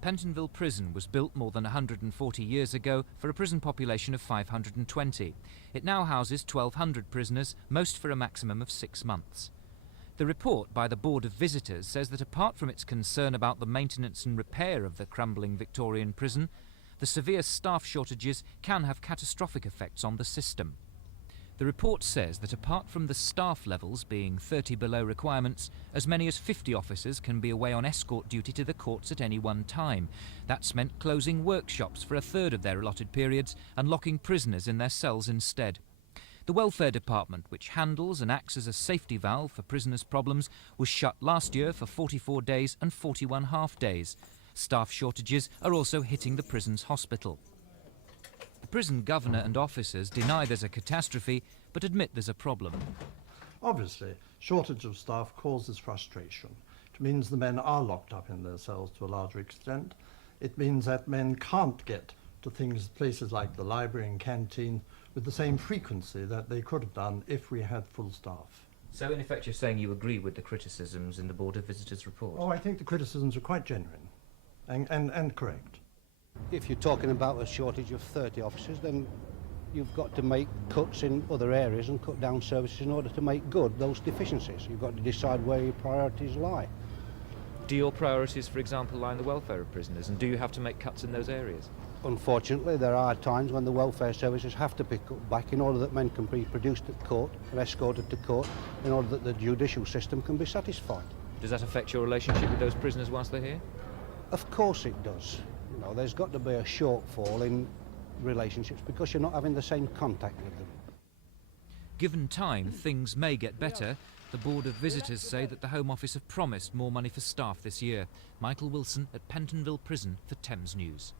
Pentonville Prison was built more than 140 years ago for a prison population of 520. It now houses 1,200 prisoners, most for a maximum of 6 months. The report by the Board of Visitors says that apart from its concern about the maintenance and repair of the crumbling Victorian prison, the severe staff shortages can have catastrophic effects on the system. The report says that apart from the staff levels being 30 below requirements, as many as 50 officers can be away on escort duty to the courts at any one time. That's meant closing workshops for a third of their allotted periods and locking prisoners in their cells instead. The Welfare Department, which handles and acts as a safety valve for prisoners' problems, was shut last year for 44 days and 41 half days. Staff shortages are also hitting the prison's hospital. The prison governor and officers deny there's a catastrophe, but admit there's a problem. Obviously, shortage of staff causes frustration. It means the men are locked up in their cells to a larger extent. It means that men can't get to places like the library and canteen with the same frequency that they could have done if we had full staff. So in effect you're saying you agree with the criticisms in the Board of Visitors report? Oh, I think the criticisms are quite genuine and correct. If you're talking about a shortage of 30 officers, then you've got to make cuts in other areas and cut down services in order to make good those deficiencies. You've got to decide where your priorities lie. Do your priorities, for example, lie in the welfare of prisoners, and do you have to make cuts in those areas? Unfortunately, there are times when the welfare services have to be cut back in order that men can be produced at court and escorted to court in order that the judicial system can be satisfied. Does that affect your relationship with those prisoners whilst they're here? Of course it does. You know, there's got to be a shortfall in relationships because you're not having the same contact with them. Given time, things may get better. The Board of Visitors say that the Home Office have promised more money for staff this year. Michael Wilson at Pentonville Prison for Thames News.